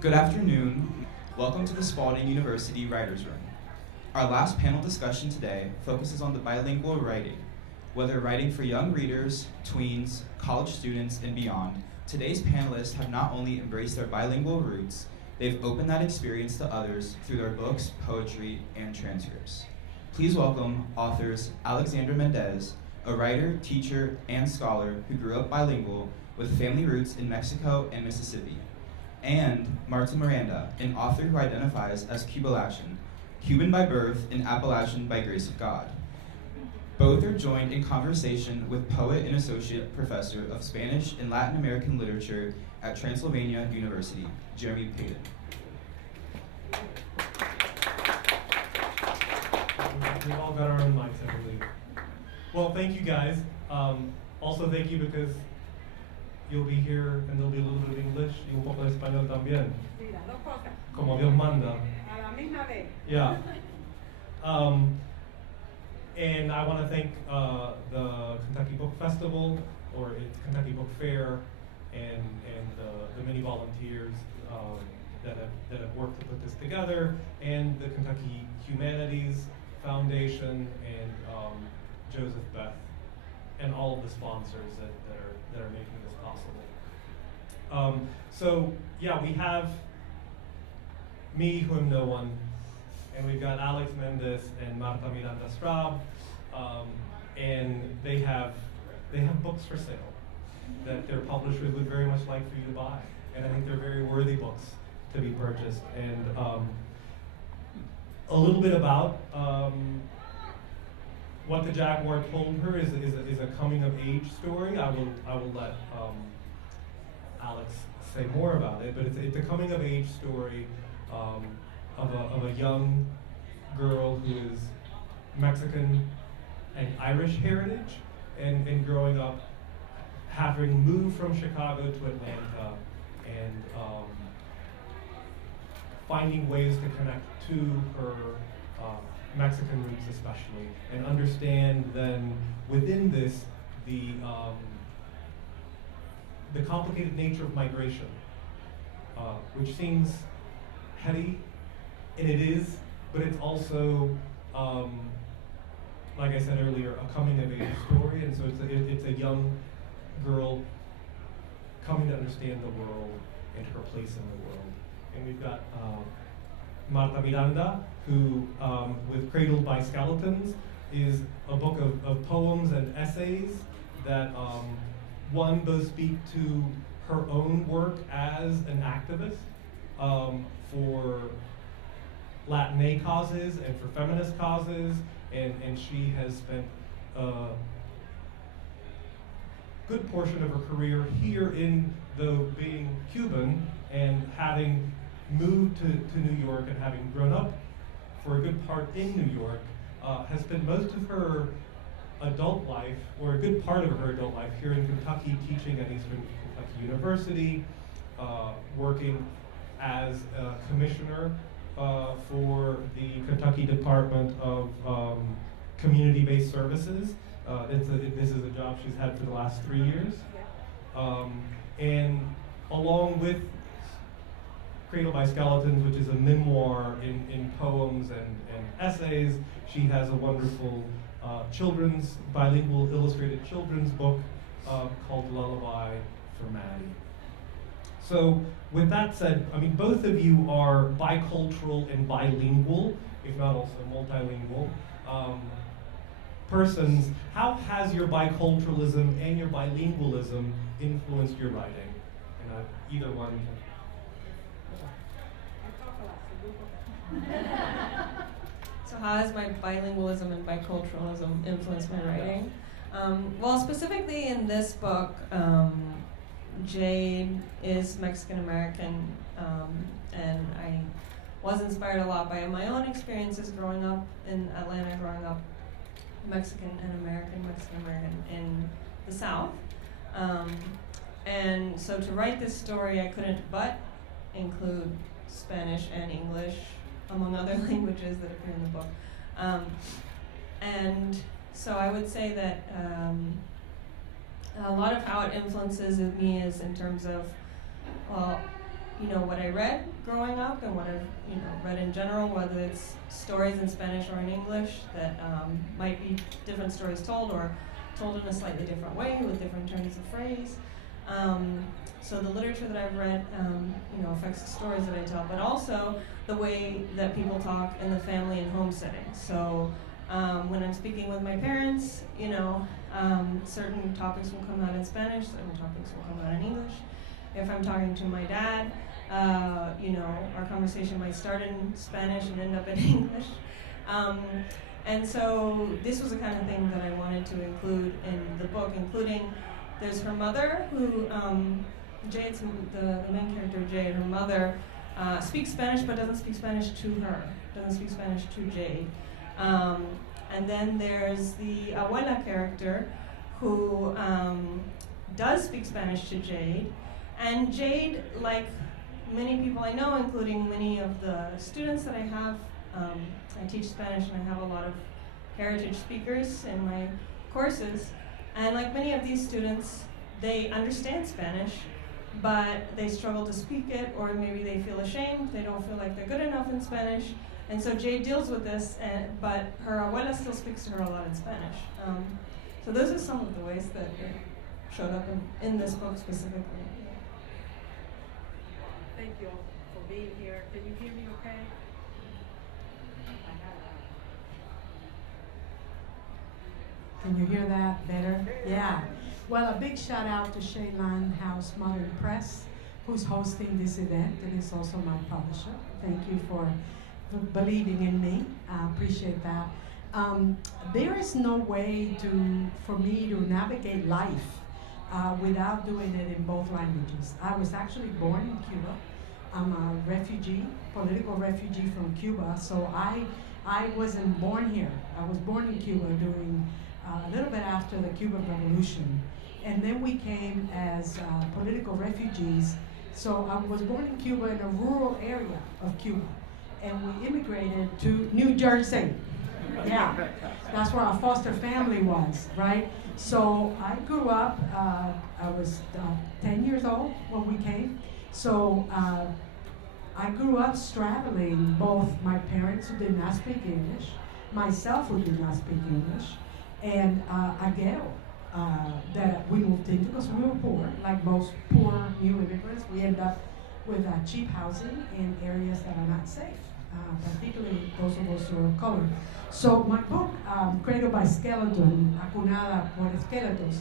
Good afternoon. Welcome to the Spalding University Writers' Room. Our last panel discussion today focuses on the bilingual writing. Whether writing for young readers, tweens, college students, and beyond, today's panelists have not only embraced their bilingual roots, they've opened that experience to others through their books, poetry, and transcripts. Please welcome authors Alexandra Mendez, a writer, teacher, and scholar who grew up bilingual with family roots in Mexico and Mississippi, and Marta, an author who identifies as Cubalachian, Cuban by birth and Appalachian by grace of God. Both are joined in conversation with poet and associate professor of Spanish and Latin American literature at Transylvania University, Jaremy Paden. We've all got our own mics, I believe. Well, thank you guys. Also, thank you because you'll be here and there'll be a little bit of English y un poco de español también. Sí, las dos cosas. Como Dios manda. A la misma vez. Yeah. And I want to thank the Kentucky Book Festival, or its Kentucky Book Fair, and the many volunteers that have worked to put this together, and the Kentucky Humanities Foundation, and Joseph Beth, and all of the sponsors that are making this possible. So yeah, we have me, who am no one, and we've got Alex Mendez and Marta Miranda, and they have books for sale that their publishers would very much like for you to buy, and I think they're very worthy books to be purchased. And a little bit about what the Jaguar told her is a coming of age story. I will let Alex say more about it, but it's a coming of age story of a young girl who is Mexican and Irish heritage, and growing up, having moved from Chicago to Atlanta, and finding ways to connect to her Mexican roots especially, and understand then within this the complicated nature of migration, which seems heady, and it is, but it's also, like I said earlier, a coming of age story, and so it's a young girl coming to understand the world and her place in the world. And we've got Marta Miranda, who, with Cradled by Skeletons, is a book of poems and essays that, one, both speak to her own work as an activist for Latinx causes and for feminist causes, and she has spent a good portion of her career here though being Cuban, and having moved to New York and having grown up for a good part in New York, has spent most of her adult life, or a good part of her adult life, here in Kentucky, teaching at Eastern Kentucky University, working as a commissioner for the Kentucky Department of Community-Based Services. This is a job she's had for the last 3 years. And along with Cradled by Skeletons, which is a memoir in poems and essays, she has a wonderful children's, bilingual illustrated children's book called Lullaby for Maddie. So with that said, I mean, both of you are bicultural and bilingual, if not also multilingual, persons. How has your biculturalism and your bilingualism influenced your writing? And either one. So how has my bilingualism and biculturalism influenced my writing? Well, specifically in this book, Jade is Mexican-American, and I was inspired a lot by my own experiences growing up in Atlanta, growing up Mexican American in the South. And so to write this story, I couldn't but include Spanish and English, among other languages that appear in the book. And so I would say that a lot of how it influences me is in terms of, well, what I read growing up and what I've read in general, whether it's stories in Spanish or in English that might be different stories told or told in a slightly different way with different turns of phrase. So the literature that I've read, affects the stories that I tell, but also the way that people talk in the family and home setting. So when I'm speaking with my parents, certain topics will come out in Spanish, certain topics will come out in English. If I'm talking to my dad, our conversation might start in Spanish and end up in English. And so this was the kind of thing that I wanted to include in the book, including there's her mother who, Jade's the main character, Jade, her mother speaks Spanish but doesn't speak Spanish to her, doesn't speak Spanish to Jade. And then there's the abuela character who does speak Spanish to Jade. And Jade, like many people I know, including many of the students that I have, I teach Spanish and I have a lot of heritage speakers in my courses. And like many of these students, they understand Spanish, but they struggle to speak it, or maybe they feel ashamed, they don't feel like they're good enough in Spanish. And so Jade deals with this, but her abuela still speaks to her a lot in Spanish. So those are some of the ways that it showed up in this book specifically. Thank you all for being here. Can you hear me okay? Can you hear that better? Yeah. Well, a big shout out to Shaylan House Modern Press, who's hosting this event and is also my publisher. Thank you for believing in me. I appreciate that. There is no way for me to navigate life without doing it in both languages. I was actually born in Cuba. I'm a refugee, political refugee from Cuba, so I wasn't born here. I was born in Cuba during a little bit after the Cuban Revolution. And then we came as political refugees. So I was born in Cuba in a rural area of Cuba. And we immigrated to New Jersey. Yeah, that's where our foster family was, right? So I grew up, I was 10 years old when we came. So I grew up straddling both my parents who did not speak English, myself who did not speak English, and a ghetto that we moved into because we were poor, like most poor new immigrants. We end up with cheap housing in areas that are not safe, particularly those of us who are of color. So my book, Cradled by Skeleton, Acunada por Esqueletos,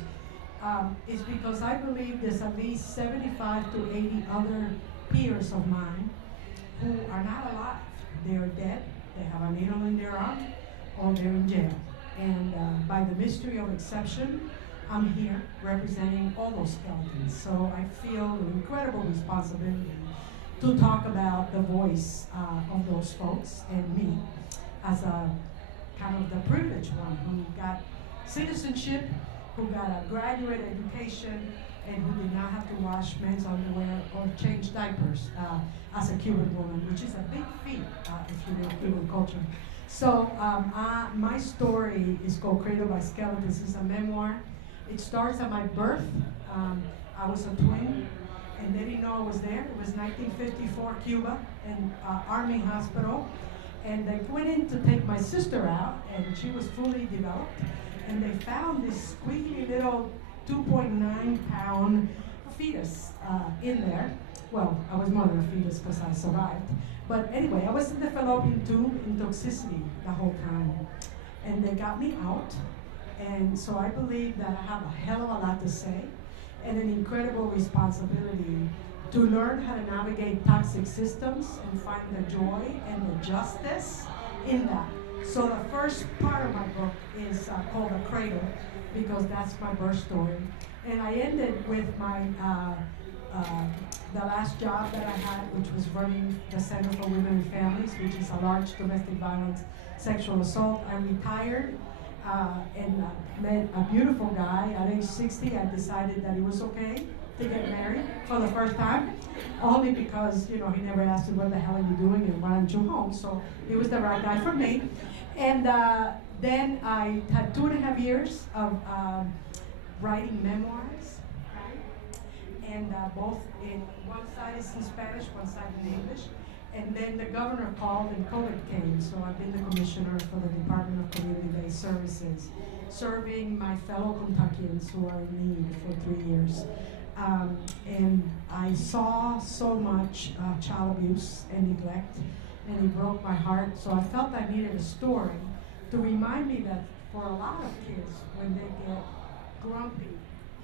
is because I believe there's at least 75 to 80 other peers of mine who are not alive. They're dead, they have a needle in their arm, or they're in jail. And by the mystery of exception, I'm here representing all those skeletons. So I feel an incredible responsibility to talk about the voice of those folks and me as a kind of the privileged one who got citizenship, who got a graduate education, and who did not have to wash men's underwear or change diapers as a Cuban woman, which is a big feat if you know Cuban culture. So my story is called Cradled by Skeletons. It's a memoir. It starts at my birth. I was a twin, and they didn't know I was there. It was 1954 Cuba, and Army Hospital. And they went in to take my sister out, and she was fully developed. And they found this squeaky little 2.9-pound fetus in there. Well, I was more than a fetus because I survived. But anyway, I was in the fallopian tube in toxicity the whole time. And they got me out. And so I believe that I have a hell of a lot to say and an incredible responsibility to learn how to navigate toxic systems and find the joy and the justice in that. So the first part of my book is called The Cradle, because that's my birth story. And I ended with my the last job that I had, which was running the Center for Women and Families, which is a large domestic violence sexual assault. I retired and met a beautiful guy. At age 60, I decided that it was okay to get married for the first time, only because, you know, he never asked me, what the hell are you doing and why aren't you home? So he was the right guy for me. And then I had 2.5 years of writing memoirs, right? and both in one side is in Spanish, one side in English. And then the governor called and COVID came, so I've been the commissioner for the Department of Community-Based Services, serving my fellow Kentuckians who are in need for 3 years. And I saw so much child abuse and neglect, and it broke my heart. So I felt I needed a story to remind me that for a lot of kids, when they get grumpy,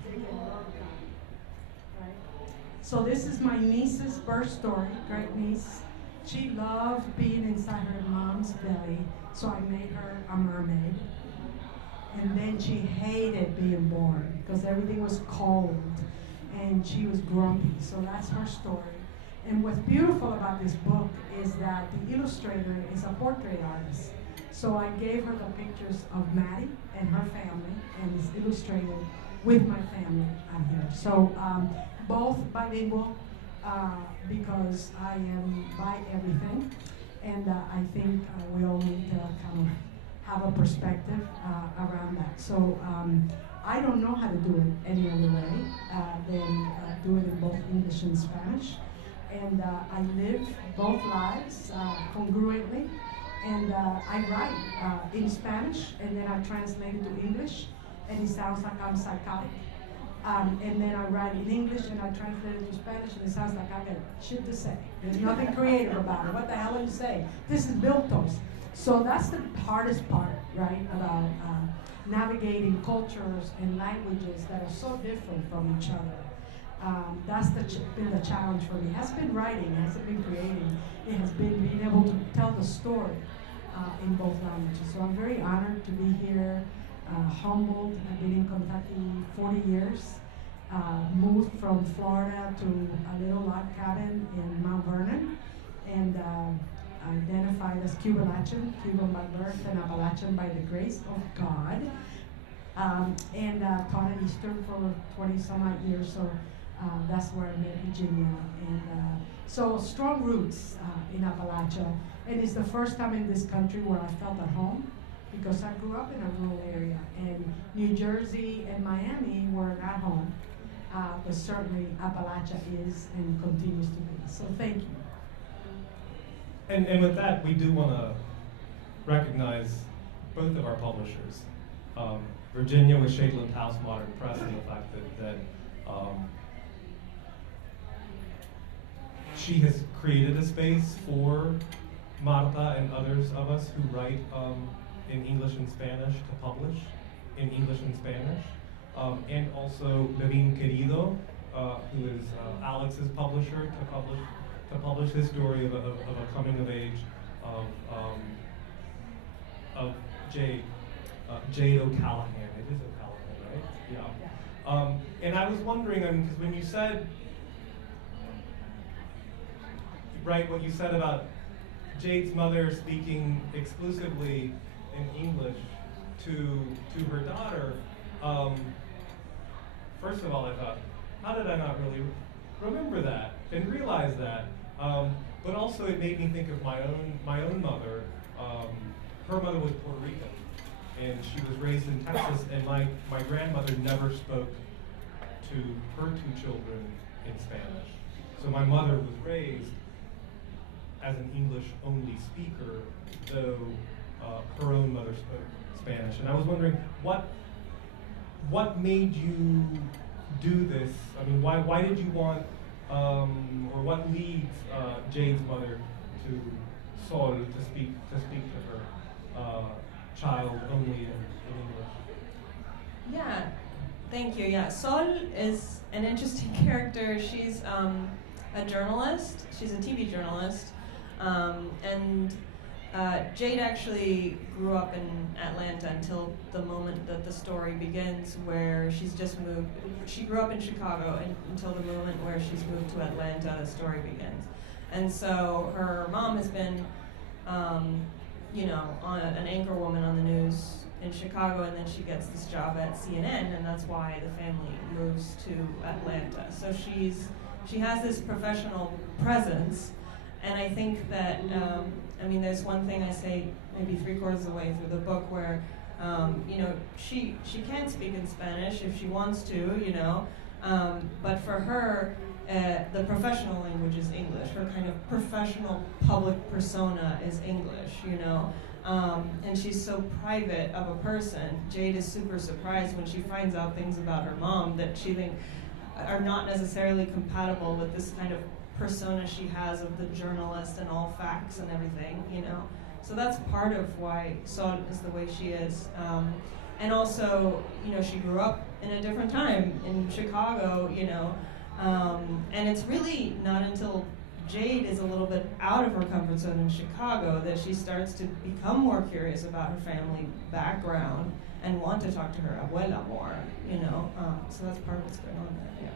they get loved on, right? So this is my niece's birth story, great niece. She loved being inside her mom's belly, so I made her a mermaid. And then she hated being born because everything was cold and she was grumpy. So that's her story. And what's beautiful about this book is that the illustrator is a portrait artist. So I gave her the pictures of Maddie and her family, and it's illustrated with my family on here. So both bilingual, because I am by everything, and I think we all need to kind of have a perspective around that. So I don't know how to do it any other way than do it in both English and Spanish. And I live both lives congruently, and I write in Spanish, and then I translate it to English, and it sounds like I'm psychotic. And then I write in English and I translate it to Spanish, and it sounds like I got shit to say. There's nothing creative about it. What the hell are you saying? This is milquetoast. So that's the hardest part, right, about navigating cultures and languages that are so different from each other. That's been the challenge for me. It hasn't been writing, it hasn't been creating. It has been being able to tell the story in both languages. So I'm very honored to be here. Humbled. I've been in Kentucky 40 years. Moved from Florida to a little log cabin in Mount Vernon, and identified as Cuban by birth and Appalachian by the grace of God. And taught at Eastern for 20 some odd years, so that's where I met Virginia. And so strong roots in Appalachia, and it's the first time in this country where I felt at home, because I grew up in a rural area, and New Jersey and Miami were not home, but certainly Appalachia is and continues to be. So thank you. And with that, we do want to recognize both of our publishers. Virginia with Shadeland House Modern Press, and the fact that she has created a space for Marta and others of us who write in English and Spanish to publish in English and Spanish. And also Levin Querido, who is Alex's publisher, to publish his story of a coming of age of Jade O'Callahan. It is O'Callahan, right? Yeah. And I was wondering, because when you said, right, what you said about Jade's mother speaking exclusively in English to her daughter, first of all, I thought, how did I not really remember that and realize that? But also, it made me think of my own mother. Her mother was Puerto Rican, and she was raised in Texas. And my grandmother never spoke to her two children in Spanish. So my mother was raised as an English-only speaker, though her own mother spoke Spanish. And I was wondering, what made you do this? I mean, why did you want, or what leads Jade's mother to Sol to speak to her child only in English? Yeah, thank you. Yeah, Sol is an interesting character. She's a journalist. She's a TV journalist, and Jade actually grew up in Atlanta until the moment that the story begins, where she's just moved. She grew up in Chicago until the moment where she's moved to Atlanta, the story begins. And so her mom has been, an anchor woman on the news in Chicago, and then she gets this job at CNN, and that's why the family moves to Atlanta. So she has this professional presence, and I think that, there's one thing I say maybe 3/4 of the way through the book where, she can speak in Spanish if she wants to, But for her, the professional language is English. Her kind of professional public persona is English, you know. And she's so private of a person. Jade is super surprised when she finds out things about her mom that she thinks are not necessarily compatible with this kind of persona she has of the journalist and all facts and everything, you know. So that's part of why Sol is the way she is. And also, you know, she grew up in a different time in Chicago, you know. And it's really not until Jade is a little bit out of her comfort zone in Chicago that she starts to become more curious about her family background and want to talk to her abuela more, you know. So that's part of what's going on there.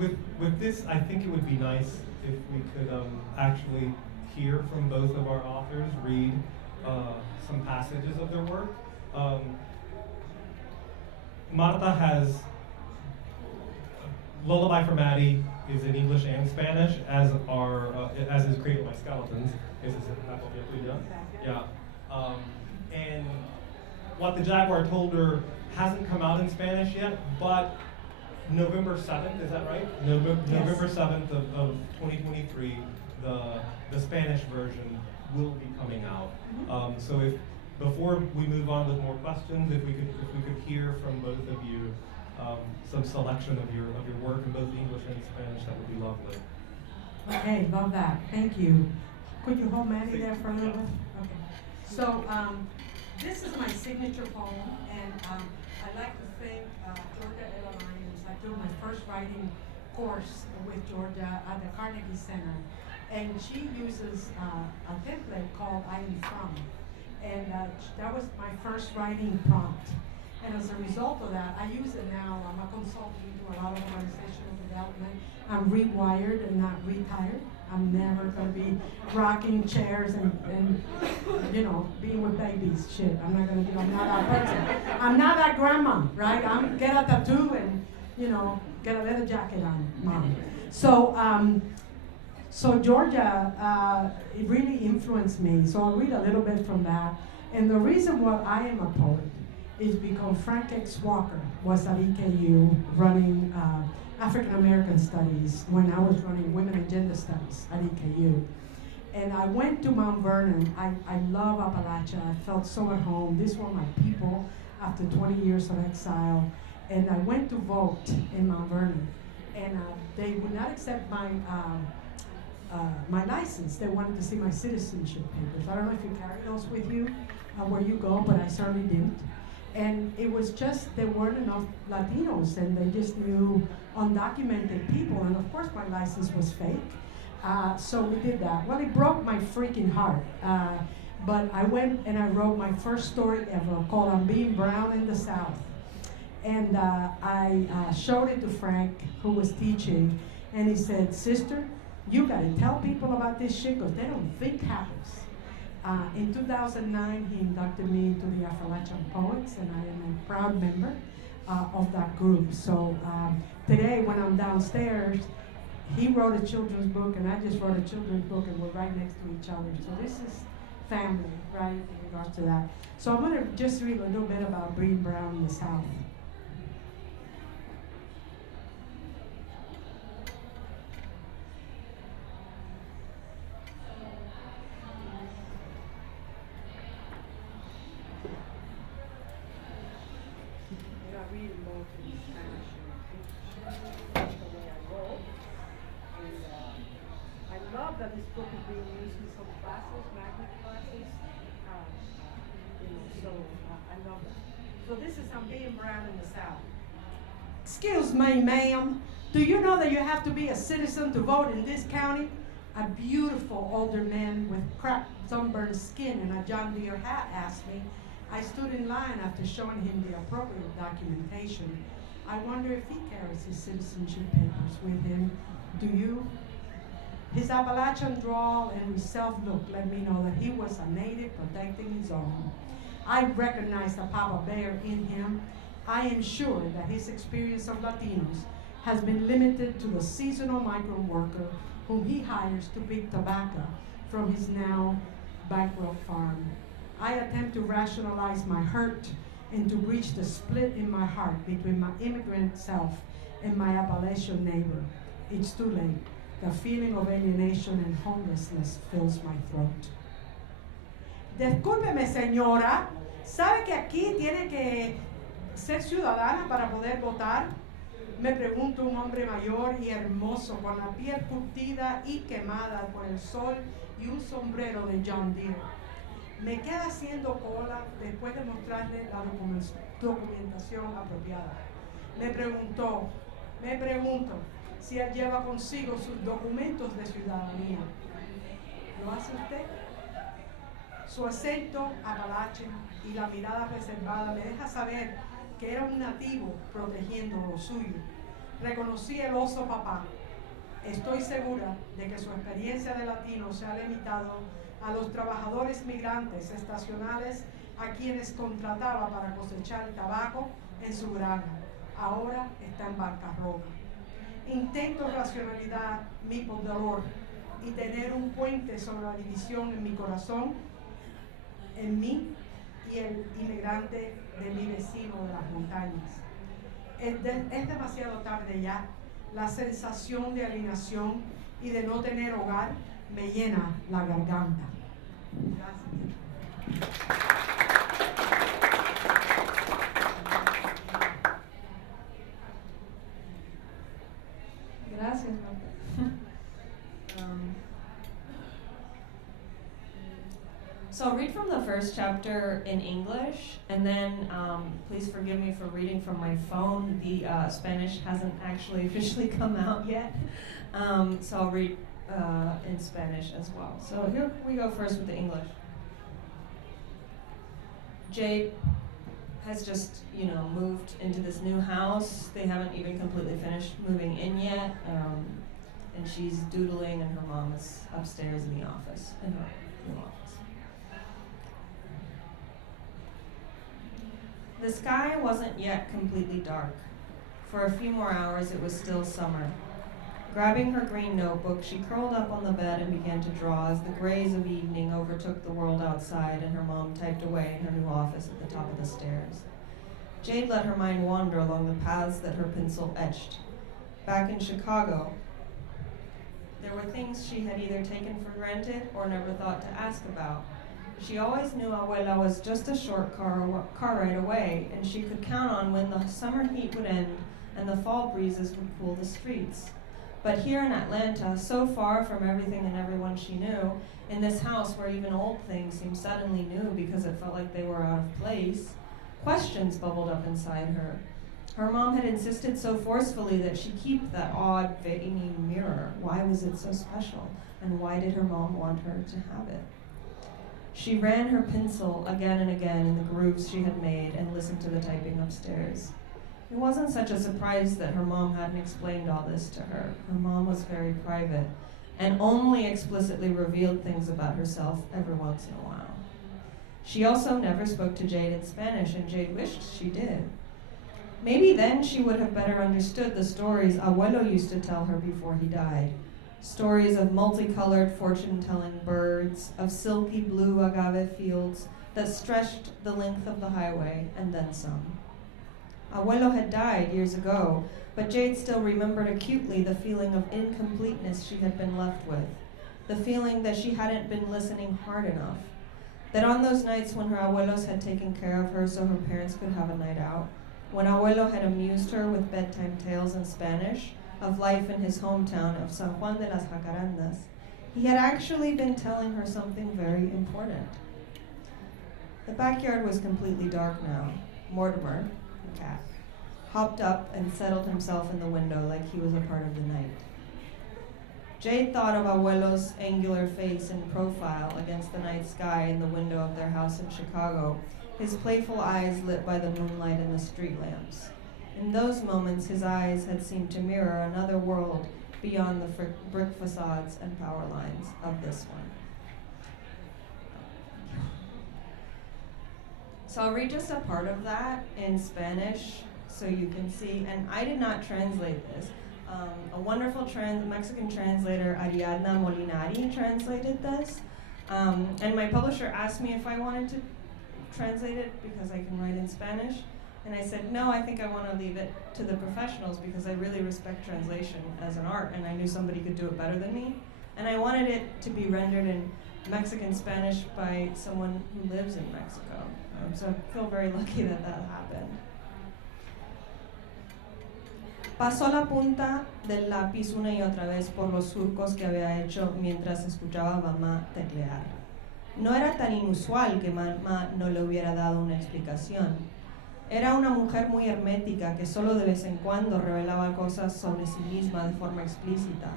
Yeah. With this, I think it would be nice if we could actually hear from both of our authors read some passages of their work. Marta has Lullaby for Maddie is in English and Spanish, as is Cradle My Skeletons. Yeah. And What the Jaguar Told Her hasn't come out in Spanish yet, but November 7th, is that right? November 7th of 2023, the Spanish version will be coming out. So if before we move on with more questions, if we could hear from both of you some selection of your work in both English and Spanish, that would be lovely. Okay, love that. Thank you. Could you hold Maddie there for a little bit? Okay. So this is my signature poem, and I'd like to thank Georgia Airlines. I took my first writing course with Georgia at the Carnegie Center, and she uses a template called I Am From, and that was my first writing prompt. And as a result of that, I use it now. I'm a consultant, do a lot of organizational development. I'm rewired and not retired. I'm never going to be rocking chairs and you know, being with babies. Shit, I'm not going to do. I'm not that person. I'm not that grandma, right? I'm get a tattoo and, you know, get a leather jacket on, mom. So Georgia, it really influenced me. So I'll read a little bit from that. And the reason why I am a poet is because Frank X. Walker was at EKU running African American Studies when I was running Women and Gender Studies at EKU. And I went to Mount Vernon. I love Appalachia. I felt so at home. These were my people after 20 years of exile. And I went to vote in Mount Vernon. And they would not accept my license. They wanted to see my citizenship papers. I don't know if you carry those with you where you go, but I certainly didn't. And it was just, there weren't enough Latinos, and they just knew undocumented people, and of course my license was fake. So we did that. Well, it broke my freaking heart. But I went and I wrote my first story ever called I'm Being Brown in the South. And I showed it to Frank, who was teaching, and he said, "Sister, you gotta tell people about this shit because they don't think happens." In 2009, he inducted me into the Appalachian Poets, and I am a proud member of that group. So today, when I'm downstairs, he wrote a children's book, and I just wrote a children's book, and we're right next to each other. So this is family, right, in regards to that. So I'm gonna just read a little bit about Being Brown in the South. That this book is being used in some classes, magnet classes, so I love it. So this is I'm Being Brown in the South. Excuse me, ma'am. Do you know that you have to be a citizen to vote in this county? A beautiful older man with cracked, sunburned skin and a John Deere hat asked me. I stood in line after showing him the appropriate documentation. I wonder if he carries his citizenship papers with him. Do you? His Appalachian drawl and his self-look let me know that he was a native protecting his own. I recognized a Papa Bear in him. I am sure that his experience of Latinos has been limited to the seasonal migrant worker whom he hires to pick tobacco from his now bankrupt farm. I attempt to rationalize my hurt and to bridge the split in my heart between my immigrant self and my Appalachian neighbor. It's too late. The feeling of alienation and homelessness fills my throat. Discúlpeme, señora, ¿sabe que aquí tiene que ser ciudadana para poder votar? Me pregunta un hombre mayor y hermoso con la piel curtida y quemada por el sol y un sombrero de John Deere. Me queda haciendo cola después de mostrarle la documentación apropiada. Me pregunto si él lleva consigo sus documentos de ciudadanía. ¿Lo hace usted? Su acento apalache y la mirada reservada me deja saber que era un nativo protegiendo lo suyo. Reconocí el oso papá. Estoy segura de que su experiencia de latino se ha limitado a los trabajadores migrantes estacionales a quienes contrataba para cosechar tabaco en su granja. Ahora está en bancarrota. Intento racionalidad mi dolor y tener un puente sobre la división en mi corazón, en mí y el inmigrante de mi vecino de las montañas. Es demasiado tarde ya. La sensación de alienación y de no tener hogar me llena la garganta. Gracias. Gracias, Marta. So I'll read from the first chapter in English, and then please forgive me for reading from my phone. The Spanish hasn't actually officially come out yet, so I'll read in Spanish as well. So here we go first with the English. Jade has just, moved into this new house. They haven't even completely finished moving in yet, and she's doodling, and her mom is upstairs in the office, in her new office. The sky wasn't yet completely dark. For a few more hours, it was still summer. Grabbing her green notebook, she curled up on the bed and began to draw as the grays of evening overtook the world outside and her mom typed away in her new office at the top of the stairs. Jade let her mind wander along the paths that her pencil etched. Back in Chicago, there were things she had either taken for granted or never thought to ask about. She always knew Abuela was just a short car ride away, and she could count on when the summer heat would end and the fall breezes would cool the streets. But here in Atlanta, so far from everything and everyone she knew, in this house where even old things seemed suddenly new because it felt like they were out of place, questions bubbled up inside her. Her mom had insisted so forcefully that she keep that odd, veiny mirror. Why was it so special? And why did her mom want her to have it? She ran her pencil again and again in the grooves she had made and listened to the typing upstairs. It wasn't such a surprise that her mom hadn't explained all this to her. Her mom was very private and only explicitly revealed things about herself every once in a while. She also never spoke to Jade in Spanish, and Jade wished she did. Maybe then she would have better understood the stories Abuelo used to tell her before he died. Stories of multicolored fortune-telling birds, of silky blue agave fields that stretched the length of the highway, and then some. Abuelo had died years ago, but Jade still remembered acutely the feeling of incompleteness she had been left with, the feeling that she hadn't been listening hard enough, that on those nights when her abuelos had taken care of her so her parents could have a night out, when Abuelo had amused her with bedtime tales in Spanish, of life in his hometown of San Juan de las Jacarandas, he had actually been telling her something very important. The backyard was completely dark now. Mortimer, the cat, hopped up and settled himself in the window like he was a part of the night. Jade thought of Abuelo's angular face in profile against the night sky in the window of their house in Chicago, his playful eyes lit by the moonlight and the street lamps. In those moments, his eyes had seemed to mirror another world beyond the brick facades and power lines of this one. So I'll read just a part of that in Spanish so you can see, and I did not translate this. A wonderful Mexican translator, Ariadna Molinari, translated this, and my publisher asked me if I wanted to translate it because I can write in Spanish. And I said, no, I think I want to leave it to the professionals because I really respect translation as an art, and I knew somebody could do it better than me. And I wanted it to be rendered in Mexican Spanish by someone who lives in Mexico. So I feel very lucky that that happened. Pasó la punta del lápiz una y otra vez por los surcos que había hecho mientras escuchaba a mamá teclear. No era tan inusual que mamá no le hubiera dado una explicación. Era una mujer muy hermética que solo de vez en cuando revelaba cosas sobre sí misma de forma explícita.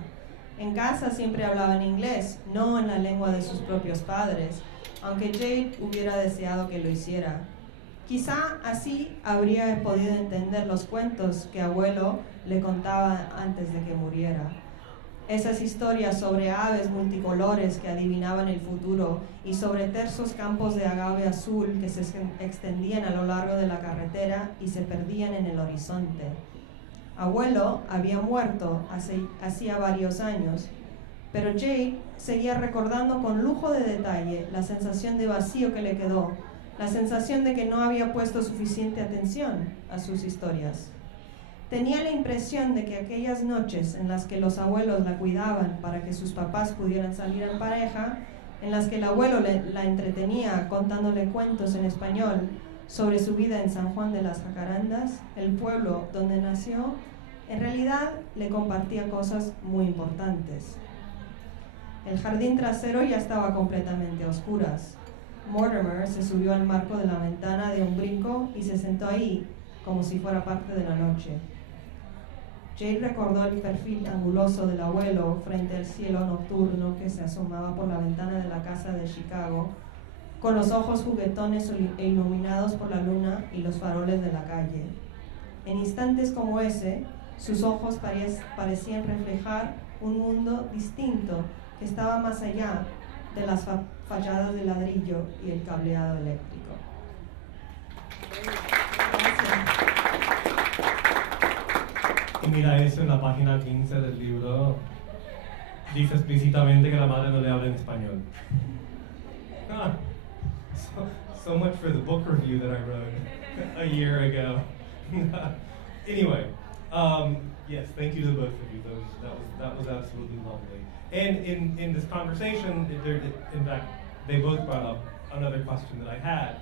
En casa siempre hablaba en inglés, no en la lengua de sus propios padres, aunque Jade hubiera deseado que lo hiciera. Quizá así habría podido entender los cuentos que abuelo le contaba antes de que muriera. Esas historias sobre aves multicolores que adivinaban el futuro y sobre tersos campos de agave azul que se extendían a lo largo de la carretera y se perdían en el horizonte. Abuelo había muerto hacía varios años, pero Jade seguía recordando con lujo de detalle la sensación de vacío que le quedó, la sensación de que no había puesto suficiente atención a sus historias. Tenía la impresión de que aquellas noches en las que los abuelos la cuidaban para que sus papás pudieran salir en pareja, en las que el abuelo la entretenía contándole cuentos en español sobre su vida en San Juan de las Jacarandas, el pueblo donde nació, en realidad le compartía cosas muy importantes. El jardín trasero ya estaba completamente a oscuras. Mortimer se subió al marco de la ventana de un brinco y se sentó ahí, como si fuera parte de la noche. Jade recordó el perfil anguloso del abuelo frente al cielo nocturno que se asomaba por la ventana de la casa de Chicago, con los ojos juguetones e iluminados por la luna y los faroles de la calle. En instantes como ese, sus ojos parecían reflejar un mundo distinto que estaba más allá de las fachadas de ladrillo y el cableado eléctrico. Gracias. Y mira eso en la página 15 del libro. Dice explícitamente que la madre no le habla en español. Ah, so much for the book review that I wrote a year ago. Anyway, yes, thank you to both of you. That was absolutely lovely. And in this conversation, in fact, they both brought up another question that I had.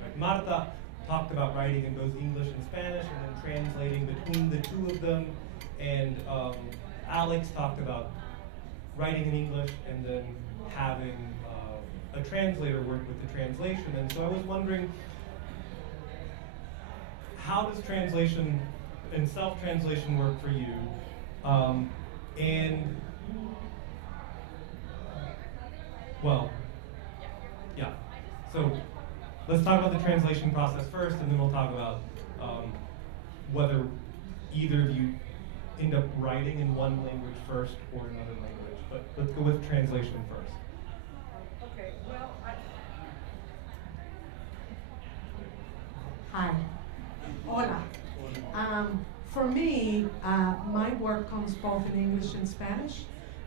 Right? Marta talked about writing in both English and Spanish and then translating between the two of them. And Alex talked about writing in English and then having a translator work with the translation. And so I was wondering, how does translation and self-translation work for you? And, well, yeah. So let's talk about the translation process first, and then we'll talk about whether either of you end up writing in one language first or another language. But let's go with translation first. Okay, well, Hi. Hola. For me, my work comes both in English and Spanish,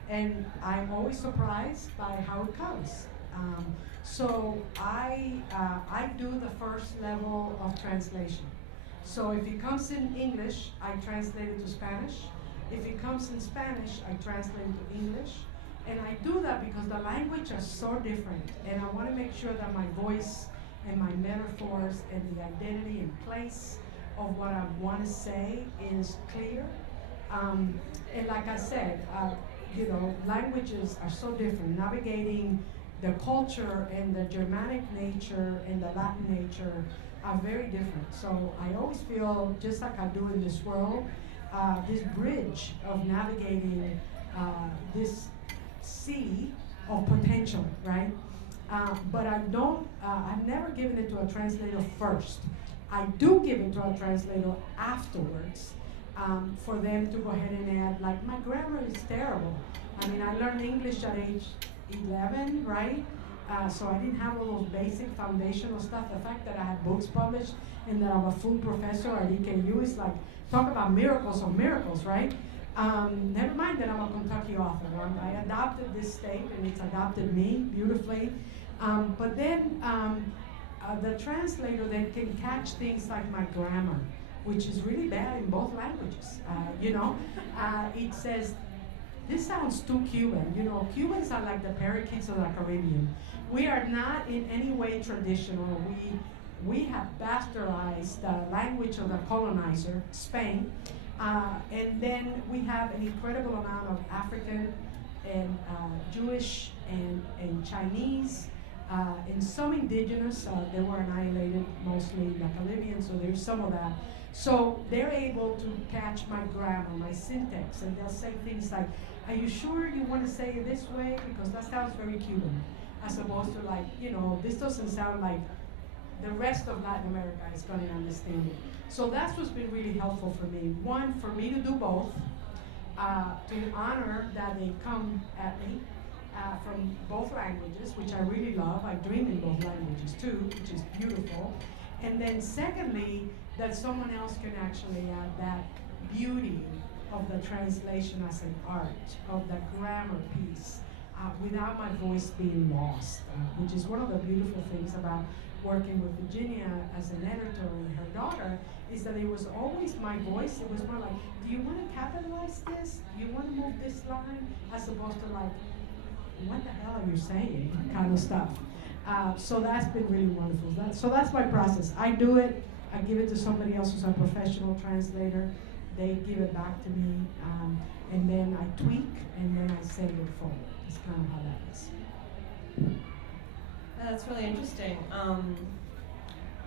and I'm always surprised by how it comes. So I do the first level of translation. So if it comes in English, I translate it to Spanish. If it comes in Spanish, I translate it to English. And I do that because the language are so different, and I want to make sure that my voice and my metaphors and the identity and place of what I want to say is clear. And like I said, languages are so different. Navigating the culture and the Germanic nature and the Latin nature are very different. So I always feel, just like I do in this world, this bridge of navigating this sea of potential, right? But I've never given it to a translator first. I do give it to a translator afterwards for them to go ahead and add, like, my grammar is terrible. I mean, I learned English at age 11, right? So I didn't have all those basic foundational stuff. The fact that I had books published and that I'm a full professor at EKU is like, talk about miracles of miracles, right? Never mind that I'm a Kentucky author. I adopted this state and it's adopted me beautifully. But then the translator that can catch things like my grammar, which is really bad in both languages. It says, this sounds too Cuban. You know, Cubans are like the parakeets of the Caribbean. We are not in any way traditional. We have bastardized the language of the colonizer, Spain, and then we have an incredible amount of African and Jewish and Chinese, and some indigenous. They were annihilated, mostly like Libyan, so there's some of that. So they're able to catch my grammar, my syntax, and they'll say things like, are you sure you want to say it this way? Because that sounds very Cuban, as opposed to like, this doesn't sound like the rest of Latin America is going to understand it. So that's what's been really helpful for me. One, for me to do both, to honor that they come at me from both languages, which I really love. I dream in both languages too, which is beautiful. And then secondly, that someone else can actually add that beauty of the translation as an art, of the grammar piece, without my voice being lost, which is one of the beautiful things about working with Virginia as an editor and her daughter, is that it was always my voice. It was more like, do you want to capitalize this? Do you want to move this line? As opposed to like, what the hell are you saying? Kind of stuff. So that's been really wonderful. So that's my process. I do it, I give it to somebody else who's a professional translator. They give it back to me, and then I tweak, and then I send it forward. That's kind of how that is. That's really interesting.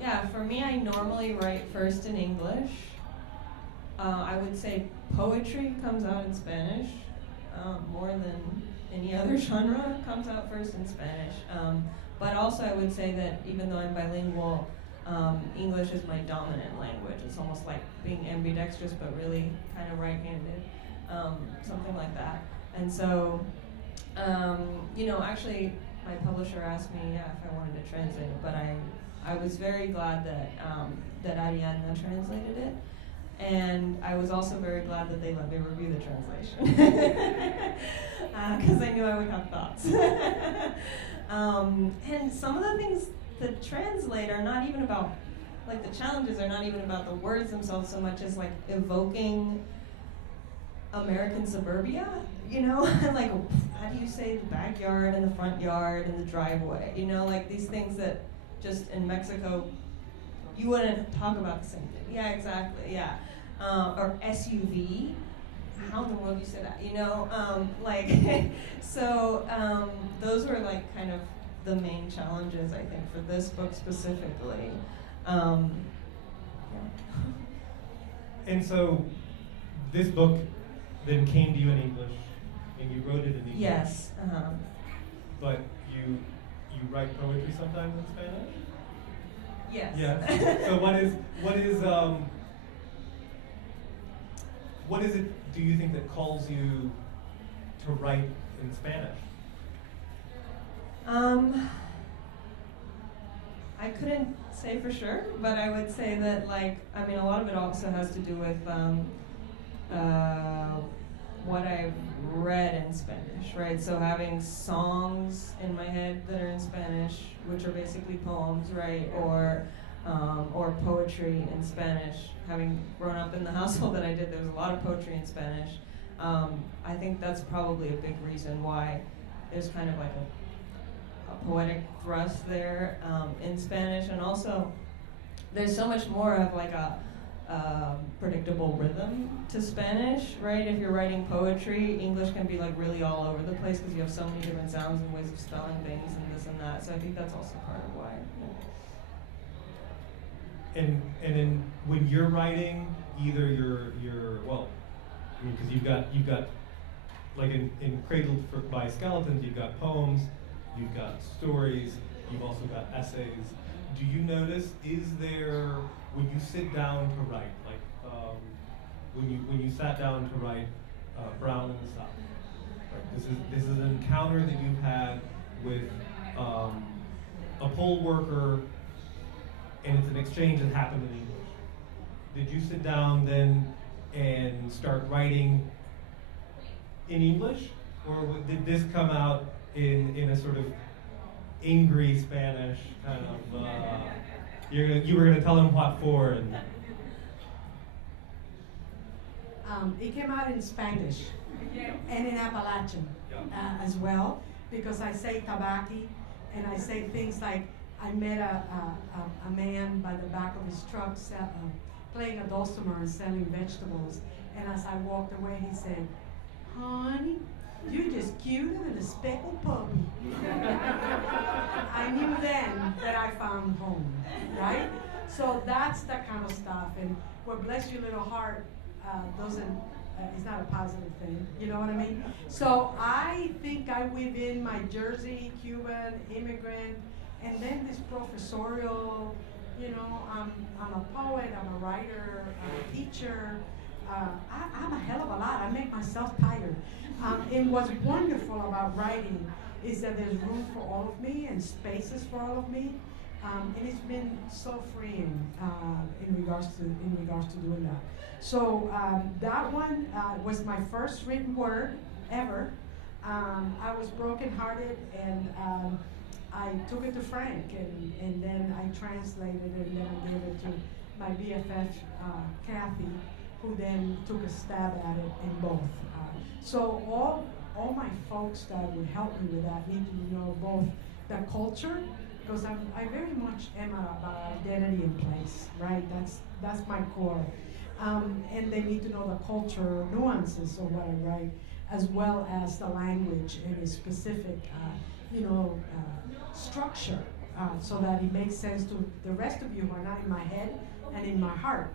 Yeah, for me, I normally write first in English. I would say poetry comes out in Spanish, more than any other genre comes out first in Spanish. But also I would say that even though I'm bilingual, English is my dominant language. It's almost like being ambidextrous, but really kind of right-handed, something like that. And so, actually, my publisher asked me if I wanted to translate it, but I was very glad that Ariadna translated it, and I was also very glad that they let me review the translation, because I knew I would have thoughts. And some of the things that translate are not even about, like the challenges are not even about the words themselves so much as like evoking American suburbia, like how do you say the backyard and the front yard and the driveway, like these things that just in Mexico, you wouldn't talk about the same thing. Yeah, exactly, yeah. Or SUV, how in the world do you say that, so those were like kind of the main challenges, I think, for this book specifically. Yeah. And so this book then came to you in English, and you wrote it in English. Yes. But you write poetry sometimes in Spanish? Yes. Yeah. So what is it, do you think, that calls you to write in Spanish? I couldn't say for sure, but I would say that, a lot of it also has to do with what I've read in Spanish, right? So having songs in my head that are in Spanish, which are basically poems, right? Or poetry in Spanish. Having grown up in the household that I did, there was a lot of poetry in Spanish. I think that's probably a big reason why there's kind of like a poetic thrust there in Spanish, and also there's so much more of like a predictable rhythm to Spanish, right? If you're writing poetry, English can be like really all over the place because you have so many different sounds and ways of spelling things and this and that. So I think that's also part of why. And then when you're writing, either you're well, I mean, because you've got like in Cradled by Skeletons, you've got poems, you've got stories, you've also got essays. Do you notice, is there, when you sit down to write, like when you sat down to write Brown in the South, right? This is an encounter that you've had with a poll worker, and it's an exchange that happened in English. Did you sit down then and start writing in English, or did this come out in a sort of angry Spanish kind of. You were gonna tell him what for, and it came out in Spanish and in Appalachian as well, because I say tabaki, and I say things like, I met a man by the back of his truck playing a dulcimer and selling vegetables, and as I walked away, he said, "Honey, you're just cuter than a speckled puppy." I knew then that I found home, right? So that's the kind of stuff, and what bless your little heart doesn't, it's not a positive thing, you know what I mean? So I think I weave in my Jersey, Cuban, immigrant, and then this professorial, you know, I'm a poet, I'm a writer, I'm a teacher, I'm a hell of a lot. I make myself tired. And what's wonderful about writing is that there's room for all of me and spaces for all of me. And it's been so freeing in regards to doing that. So that one was my first written word ever. I was brokenhearted, and I took it to Frank, and then I translated it, and then I gave it to my BFF, Kathy, who then took a stab at it in both. So all my folks that would help me with that need to know both the culture, because I very much am about identity and place, right? That's my core. And they need to know the culture nuances of what I write, as well as the language and a specific, structure, so that it makes sense to the rest of you who are not in my head and in my heart.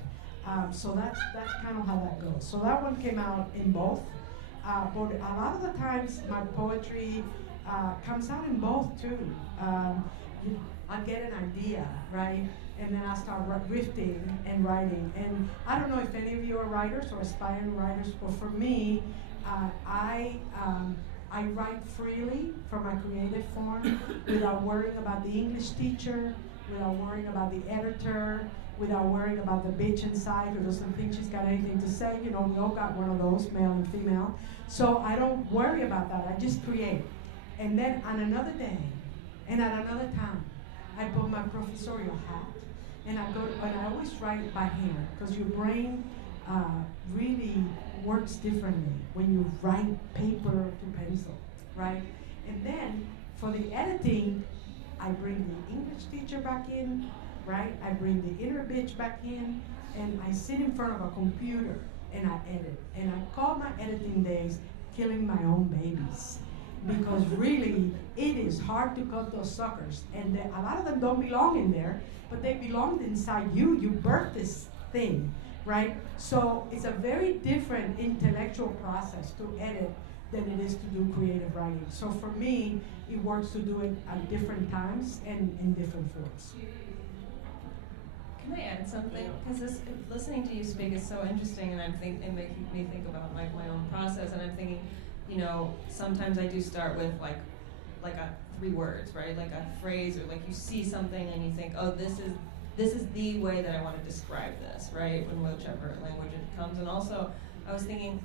So that's kind of how that goes. So that one came out in both. But a lot of the times my poetry comes out in both too. I get an idea, right? And then I start riffing and writing. And I don't know if any of you are writers or aspiring writers, but for me, I write freely from my creative form without worrying about the English teacher, without worrying about the editor, without worrying about the bitch inside who doesn't think she's got anything to say. You know, we all got one of those, male and female. So I don't worry about that. I just create. And then on another day, and at another time, I put my professorial hat, and I always write by hand, because your brain really works differently when you write paper to pencil, right? And then for the editing, I bring the English teacher back in, right? I bring the inner bitch back in, and I sit in front of a computer and I edit. And I call my editing days killing my own babies. Because really, it is hard to cut those suckers. And a lot of them don't belong in there, but they belonged inside you. You birthed this thing, right? So it's a very different intellectual process to edit than it is to do creative writing. So for me, it works to do it at different times and in different forms. Can I add something? Because listening to you speak is so interesting, and it makes me think about like my own process. And I'm thinking, you know, sometimes I do start with like 3 words, right? Like a phrase, or like you see something and you think, oh, this is the way that I want to describe this, right? In whichever language it comes. And also, I was thinking,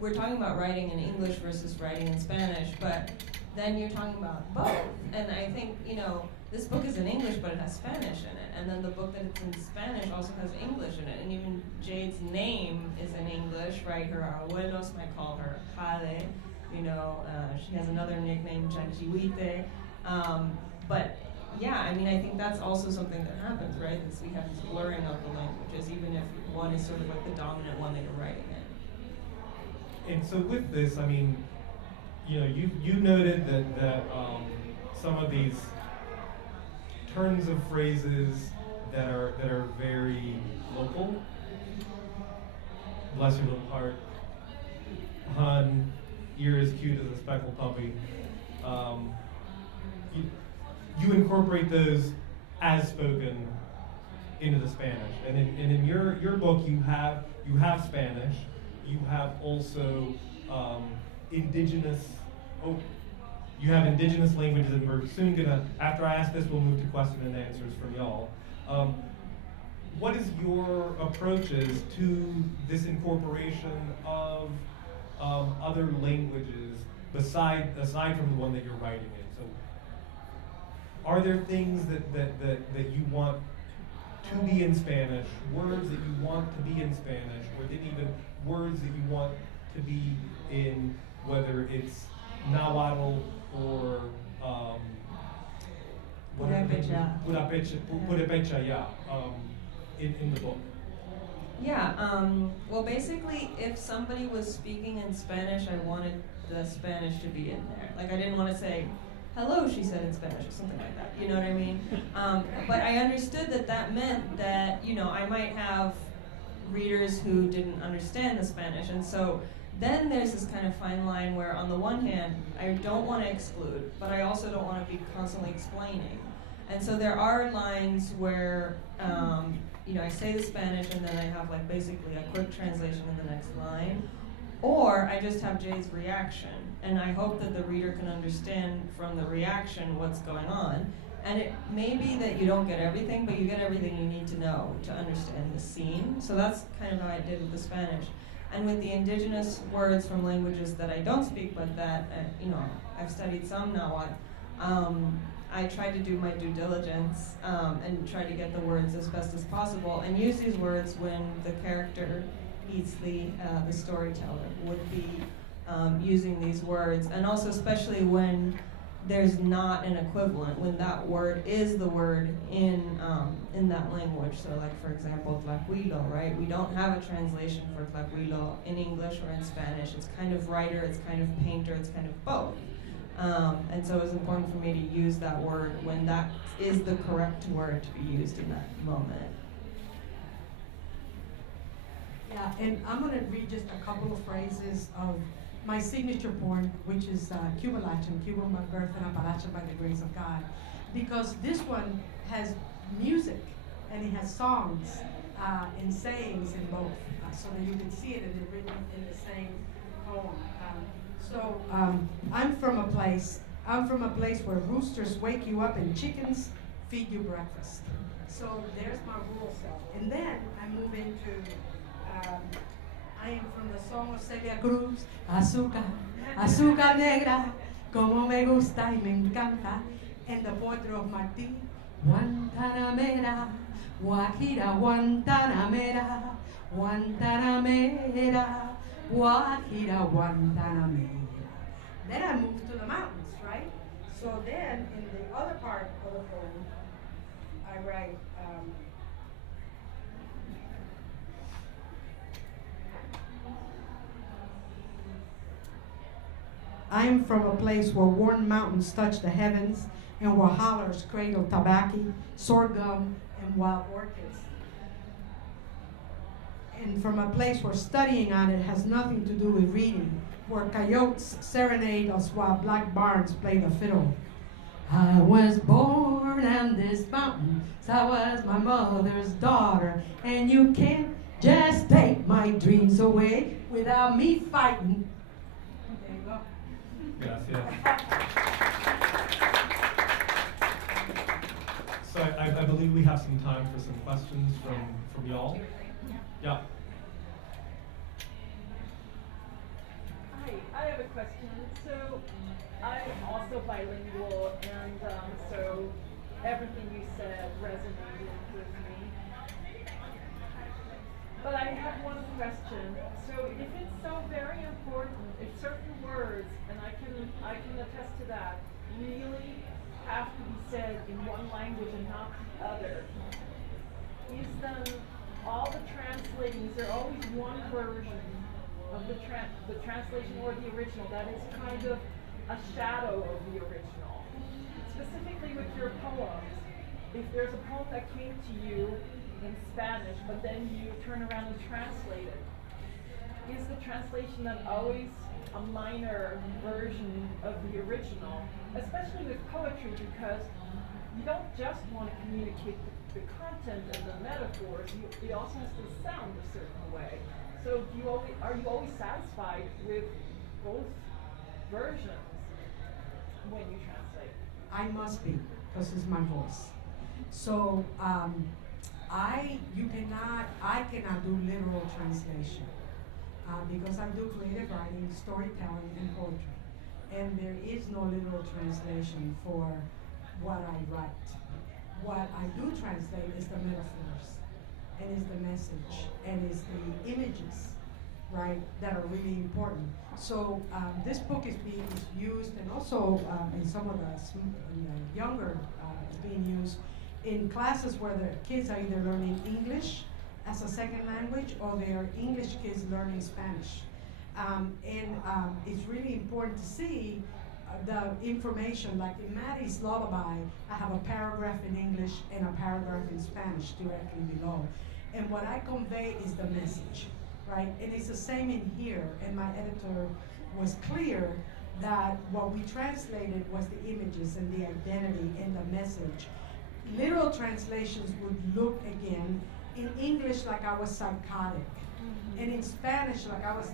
we're talking about writing in English versus writing in Spanish, but then you're talking about both. And I think, you know, this book is in English, but it has Spanish in it. And then the book that it's in Spanish also has English in it. And even Jade's name is in English, right? Her abuelos might call her Jade. You know, she has another nickname, Chanchihuite. But yeah, I mean, I think that's also something that happens, right? Is we have this blurring of the languages, even if one is sort of like the dominant one that you're writing in. And so with this, I mean, you know, you noted that some of these turns of phrases that are very local. Bless your little heart. Hun, you're as cute as a speckled puppy. You incorporate those as spoken into the Spanish, and in your book you have Spanish. You have also indigenous. Oh, you have indigenous languages, and we're soon gonna. After I ask this, we'll move to question and answers from y'all. What is your approaches to this incorporation of other languages aside from the one that you're writing in? So, are there things that you want to be in Spanish, words that you want to be in Spanish, or then even words that you want to be in, whether it's Nahuatl or Purepecha, yeah, in the book? Yeah, well basically if somebody was speaking in Spanish, I wanted the Spanish to be in there. Like I didn't want to say, hello, she said in Spanish, or something like that, you know what I mean? But I understood that that meant that, you know, I might have readers who didn't understand the Spanish, and so then there's this kind of fine line where on the one hand, I don't want to exclude, but I also don't want to be constantly explaining. And so there are lines where, you know, I say the Spanish and then I have like basically a quick translation in the next line, or I just have Jay's reaction, and I hope that the reader can understand from the reaction what's going on. And it may be that you don't get everything, but you get everything you need to know to understand the scene. So that's kind of how I did with the Spanish. And with the indigenous words from languages that I don't speak, but that, you know, I've studied some Nahuatl, I tried to do my due diligence and try to get the words as best as possible and use these words when the character he's the storyteller would be using these words, and also especially when there's not an equivalent, when that word is the word in that language. So like for example, tlacuilo, right? We don't have a translation for tlacuilo in English or in Spanish. It's kind of writer, it's kind of painter, it's kind of both. And so it was important for me to use that word when that is the correct word to be used in that moment. Yeah, and I'm going to read just a couple of phrases of my signature poem, which is Cubalachen, Cuba, my birth, and Appalachian by the grace of God. Because this one has music, and it has songs and sayings in both, so that you can see it and it's written in the same poem. I'm from a place where roosters wake you up and chickens feed you breakfast. So there's my rural self. And then I move into, I am from the song of Celia Cruz, Azúcar, azúcar negra, como me gusta y me encanta. And the poetry of Martí, Guantanamera, Guajira, Guantanamera, Guantanamera, Guajira, Guantanamera. Then I moved to the mountains, right? So then, in the other part of the poem, I write, I am from a place where worn mountains touch the heavens and where hollers cradle tabaki, sorghum, and wild orchids. And from a place where studying on it has nothing to do with reading, where coyotes serenade us while black barns play the fiddle. I was born on this mountain, so I was my mother's daughter, and you can't just take my dreams away without me fighting. There you go. Gracias. So I believe we have some time for some questions from y'all. Yeah. Hi, I have a question. So I'm also bilingual, and so everything you said resonated with me. But I have one question. So if it's so very important, if certain words, and I can attest to that, really have to be said in one language and not the other, is then all the translating, is there always one version of the translation or the original that is kind of a shadow of the original? Specifically with your poems, if there's a poem that came to you in Spanish, but then you turn around and translate it, is the translation then always a minor version of the original? Especially with poetry, because you don't just want to communicate the content and the metaphors, it also has to sound a certain way. So are you always satisfied with both versions when you translate? I must be, because it's my voice. So I cannot do literal translation because I do creative writing, storytelling, and poetry. And there is no literal translation for what I write. What I do translate is the metaphors, and is the message, and is the images, right, that are really important. So this book is used, and also in some of the younger, it's being used in classes where the kids are either learning English as a second language, or they are English kids learning Spanish. It's really important to see the information, like in Maddie's lullaby, I have a paragraph in English and a paragraph in Spanish directly below. And what I convey is the message, right? And it's the same in here, and my editor was clear that what we translated was the images and the identity and the message. Literal translations would look, again, in English like I was psychotic, and in Spanish like I was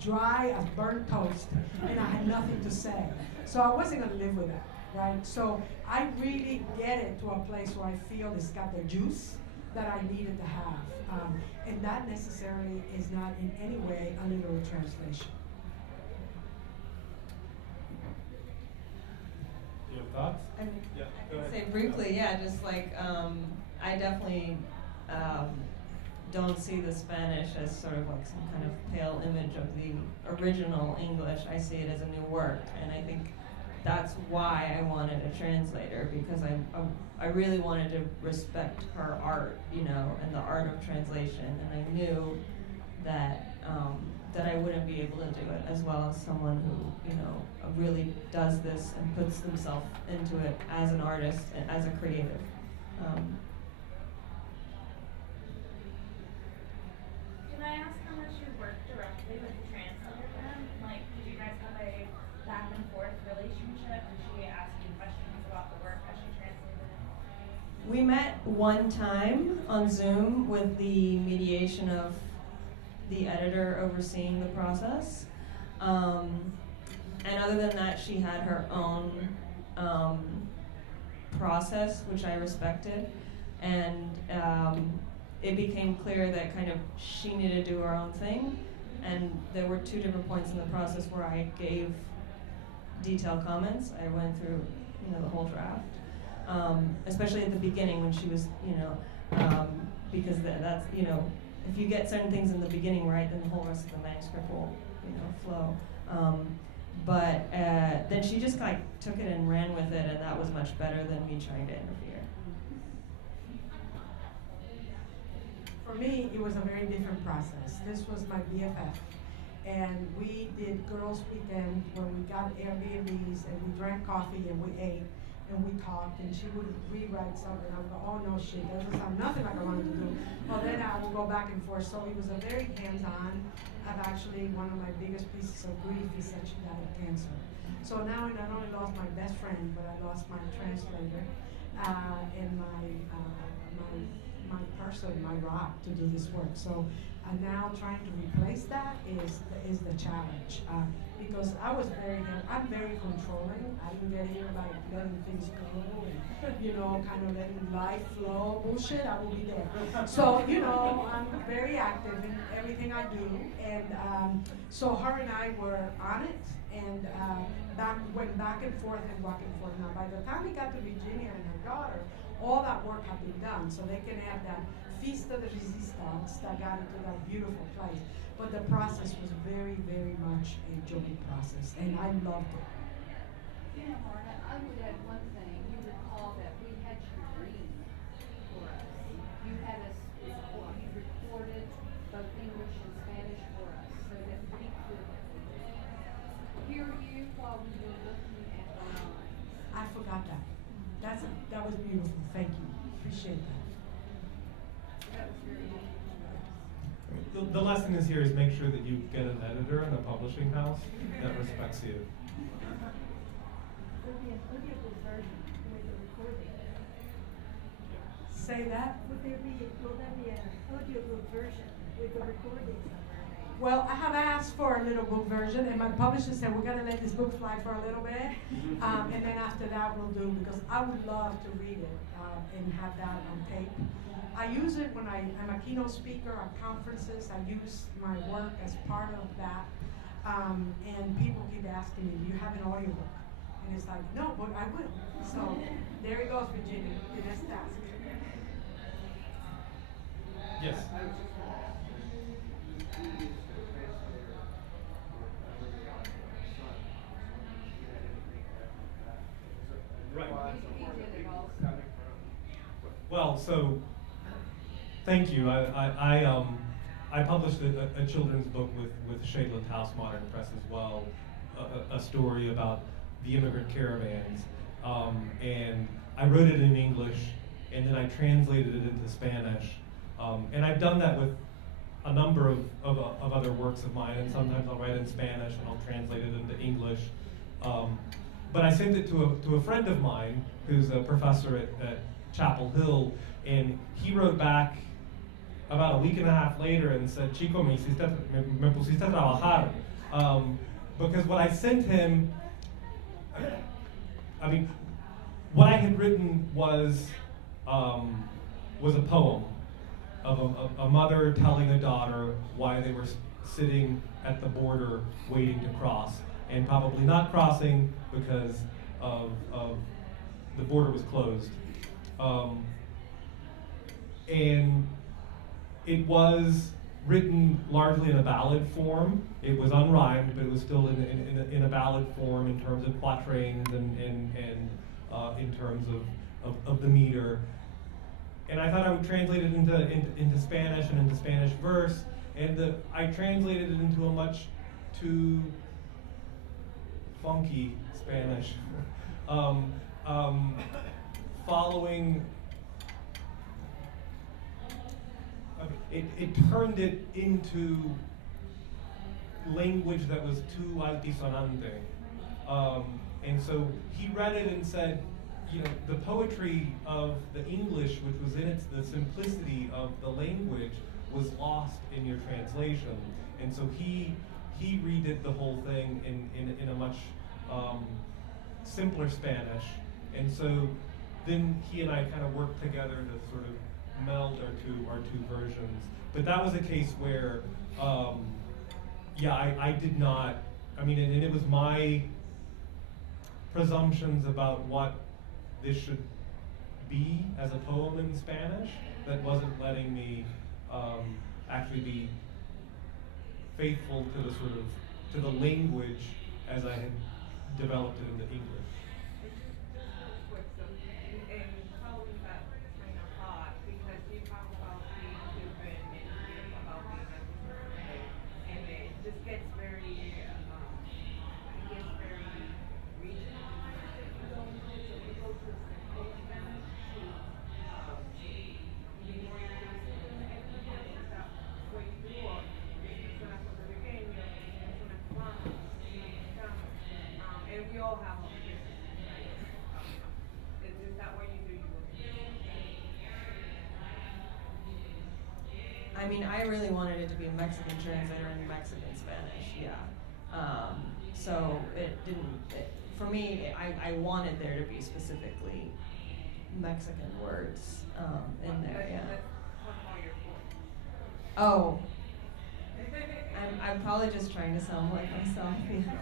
dry as burnt toast, and I had nothing to say. So I wasn't gonna live with that, right? So I really get it to a place where I feel it's got the juice that I needed to have. And that necessarily is not in any way a literal translation. You have thoughts? I mean, Yeah, I go can ahead. say briefly, yeah, just like I definitely don't see the Spanish as sort of like some kind of pale image of the original English. I see it as a new work, and I think that's why I wanted a translator, because I really wanted to respect her art, you know, and the art of translation, and I knew that that I wouldn't be able to do it as well as someone who, you know, really does this and puts themselves into it as an artist and as a creative. Can I ask how much you work directly with the translator then? Like, did you guys have a back and forth relationship? Did she ask you questions about the work as she translated it? We met one time on Zoom with the mediation of the editor overseeing the process. And other than that, she had her own process, which I respected. And it became clear that kind of she needed to do her own thing. And there were two different points in the process where I gave detailed comments. I went through, you know, the whole draft. Especially at the beginning when she was, you know, because that's, you know, if you get certain things in the beginning right, then the whole rest of the manuscript will, you know, flow. But then she just like took it and ran with it, and that was much better than me trying to interfere. For me, it was a very different process. This was my BFF, and we did girls' weekend where we got Airbnbs and we drank coffee and we ate and we talked, and she would rewrite something. I would go, oh no, shit, that doesn't sound nothing like I wanted to do. Well, then I would go back and forth. So it was a very hands-on. I've actually, one of my biggest pieces of grief is that she died of cancer. So now I not only lost my best friend, but I lost my translator and my person, my rock to do this work. So now trying to replace that is the challenge. Because I'm very controlling. I can get here like letting things go and, you know, kind of letting life flow. Bullshit, I will be there. So, you know, I'm very active in everything I do. And so her and I were on it, and went back and forth and back and forth. Now, by the time we got to Virginia and her daughter, all that work had been done, so they can have that Fiesta de Resistance that got into that beautiful place. But the process was very, very much a joint process, and I loved it. Yeah, Marta, I would add one thing. You recall that we had you read for us. You had us, you recorded both English and Spanish for us so that we could hear you while we were looking at the lines. I forgot that. That was beautiful. Thank you. Appreciate that. That was very good. The lesson is here is make sure that you get an editor and a publishing house that respects you. There'll be an audiobook version with the recording. Say that. Will there be an audiobook version with the recording somewhere? Well, I have asked for a little book version, and my publisher said we're gonna let this book fly for a little bit, and then after that we'll do, because I would love to read it and have that on tape. I use it when I'm a keynote speaker at conferences. I use my work as part of that, and people keep asking me, do you have an audiobook? And it's like, no, but I will. So there it goes, Virginia, the next task. Yes. Right. Well, so thank you. I published a children's book with Shadeland House Modern Press as well, a story about the immigrant caravans, and I wrote it in English, and then I translated it into Spanish, and I've done that with a number of other works of mine, and sometimes I'll write in Spanish and I'll translate it into English. But I sent it to a friend of mine who's a professor at Chapel Hill, and he wrote back about a week and a half later and said, Chico, me pusiste a trabajar. Because what I sent him, I mean, what I had written was a poem of a mother telling a daughter why they were sitting at the border waiting to cross, and probably not crossing because of the border was closed. And it was written largely in a ballad form. It was unrhymed, but it was still in a ballad form in terms of quatrains and in terms of the meter. And I thought I would translate it into Spanish and into Spanish verse, and I translated it into a much too funky Spanish, following. It turned it into language that was too altisonante. And so he read it and said, you know, the poetry of the English, which was in the simplicity of the language, was lost in your translation. And so he redid the whole thing in a much simpler Spanish. And so then he and I kind of worked together to sort of meld our two versions. But that was a case where, I did not, I mean, and it was my presumptions about what this should be as a poem in Spanish that wasn't letting me actually be faithful to the language as I had developed it into English. I mean, I really wanted it to be a Mexican translator in Mexican Spanish, yeah. So it didn't, for me, I wanted there to be specifically Mexican words in there, yeah. Oh, I'm probably just trying to sound like myself, yeah.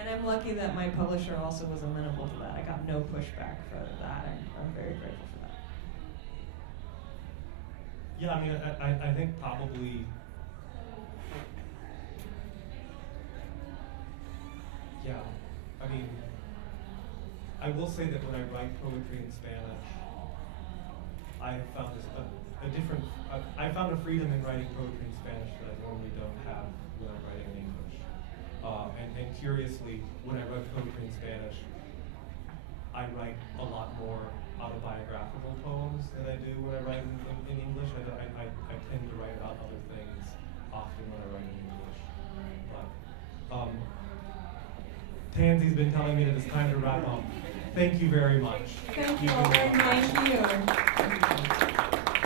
And I'm lucky that my publisher also was amenable to that. I got no pushback for that. I'm very grateful for that. Yeah, I mean, I think probably, yeah, I mean, I will say that when I write poetry in Spanish, I have found I found a freedom in writing poetry in Spanish that I normally don't have when I'm writing in English. And curiously, when I write poetry in Spanish, I write a lot more autobiographical poems than I do when I write in English. I tend to write about other things often when I write in English. But Tansy's been telling me that it's time to wrap up. Thank you very much. Thank you all very much. Thank you.